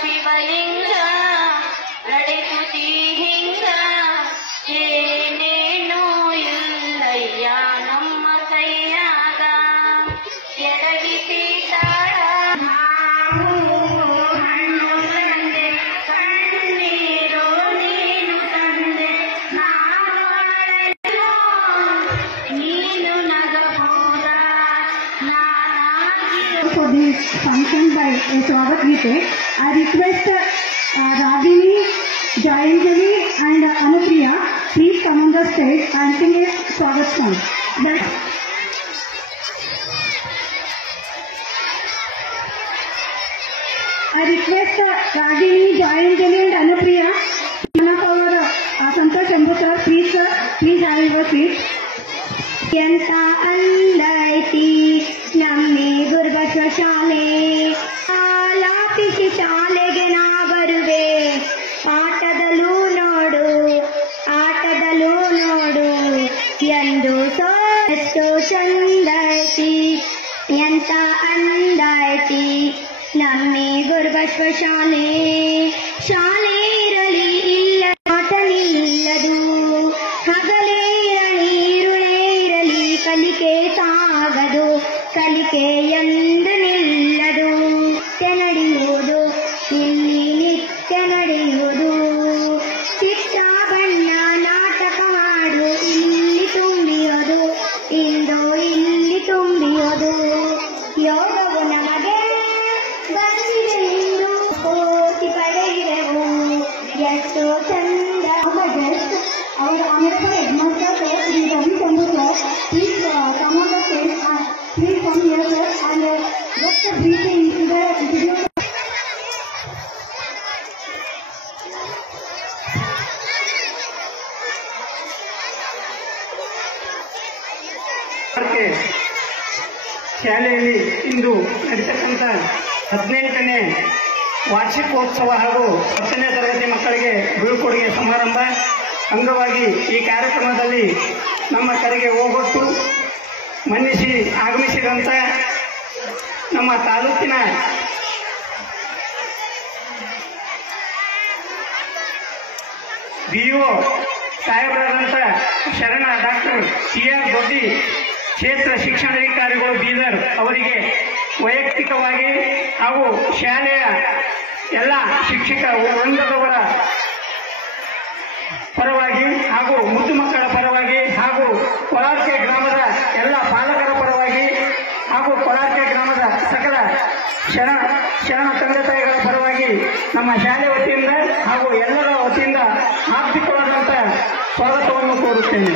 ಶಿವಲಿಂಗ ನಡೆಸುತ್ತಿ ಹಿಂಗ ಏನೇನೋ ಇಲ್ಲಯ್ಯ ನಮ್ಮ ಕೈಯಾಗ ಎಡವಿಸಿ ತಾಳ ಹಣ್ಣು ತಂದೆ ಕಣ್ಣೀರು ನೀನು ತಂದೆ ನೀನು ನಗಬೋದ ನಾನಾಗಿ. For this function by Swagat Gite, I request Ragini, Jayanjali and Anupriya, please come on the stage and sing a Swagat song. I request Ragini, Jayanjali and Anupriya, one of our Santosh Shambhu sir, please have your seat. ಎಂತ ಅಂದೈತಿ ನಮ್ಮಿ ಗುರುಬಸವ ಶಾಲೆ ಆಲಾಪಿಸಿ ಶಾಲೆಗೆ ನಾ ಬರುವೆ ಆಟದಲ್ಲೂ ನೋಡು ಎಂದು ಎಷ್ಟು ಚಂದೈತಿ ಎಂತ ಅಂದೈತಿ ನಮ್ಮಿ ಗುರುಬಸವ ಶಾಲೆ ಇರಲಿ ಇಲ್ಲ ಆಟ ನಿಲ್ಲದು ಹಗಲೇ ಕಲಿಕೆ ಸಾಗದು ಕಲಿಕೆ ಎಂದು ನಿಲ್ಲದು ನಡೆಯುವುದು ಇಲ್ಲಿ ನಿತ್ಯ ನಡೆಯುವುದು ಚಿತ್ತ ಬಣ್ಣ ನಾಟಕ ಮಾಡು ಇಲ್ಲಿ ತುಂಬಿಯೋದು ಇಂದು ಇಲ್ಲಿ ತುಂಬಿಯೋದು ಯೋಗವು ನಮಗೆ ಬಂದಿದೆ ಇಂದು ಕೋಟಿ ಪಡೆಯುವೆವು ಎಷ್ಟು ಚಂದ our honorable headmaster sir, Sri Ravi Chandra sir, please come on the stage and please come here sir and just a brief introduction. ಶಾಲೆಯಲ್ಲಿ ಇಂದು ನಡೆಸತಕ್ಕಂಥ 18ನೇ ವಾರ್ಷಿಕೋತ್ಸವ ಹಾಗೂ 10ನೇ ತರಗತಿ ಮಕ್ಕಳಿಗೆ ಬೀಳ್ಕೊಡುಗೆ ಸಮಾರಂಭ ಅಂಗವಾಗಿ ಈ ಕಾರ್ಯಕ್ರಮದಲ್ಲಿ ನಮ್ಮ ಕರೆಗೆ ಹೋಗೊಟ್ಟು ಮನ್ನಿಸಿ ಆಗಮಿಸಿದಂಥ ನಮ್ಮ ತಾಲೂಕಿನ BO ಸಾಹೇಬರಾದಂಥ ಶರಣ ಡಾಕ್ಟರ್ CR ದೊಡ್ಡಿ ಕ್ಷೇತ್ರ ಶಿಕ್ಷಣಾಧಿಕಾರಿಗಳು ಬೀದರ್ ಅವರಿಗೆ ವೈಯಕ್ತಿಕವಾಗಿ ಹಾಗೂ ಶಾಲೆಯ ಎಲ್ಲ ಶಿಕ್ಷಕ ವೃಂದದವರ ಪರವಾಗಿ ಹಾಗೂ ಮುದ್ದು ಮಕ್ಕಳ ಪರವಾಗಿ ಹಾಗೂ ಕೊಳಾರ್ಕೆ ಗ್ರಾಮದ ಎಲ್ಲ ಪಾಲಕರ ಪರವಾಗಿ ಹಾಗೂ ಕೊಳಾರ್ಕೆ ಗ್ರಾಮದ ಸಕಲ ಶರಣ ತಂದೆ ತಾಯಿಗಳ ಪರವಾಗಿ ನಮ್ಮ ಶಾಲೆ ವತಿಯಿಂದ ಹಾಗೂ ಎಲ್ಲರ ವತಿಯಿಂದ ಹಾರ್ದಿಕವಾದಂಥ ಸ್ವಾಗತವನ್ನು ಕೋರುತ್ತೇನೆ.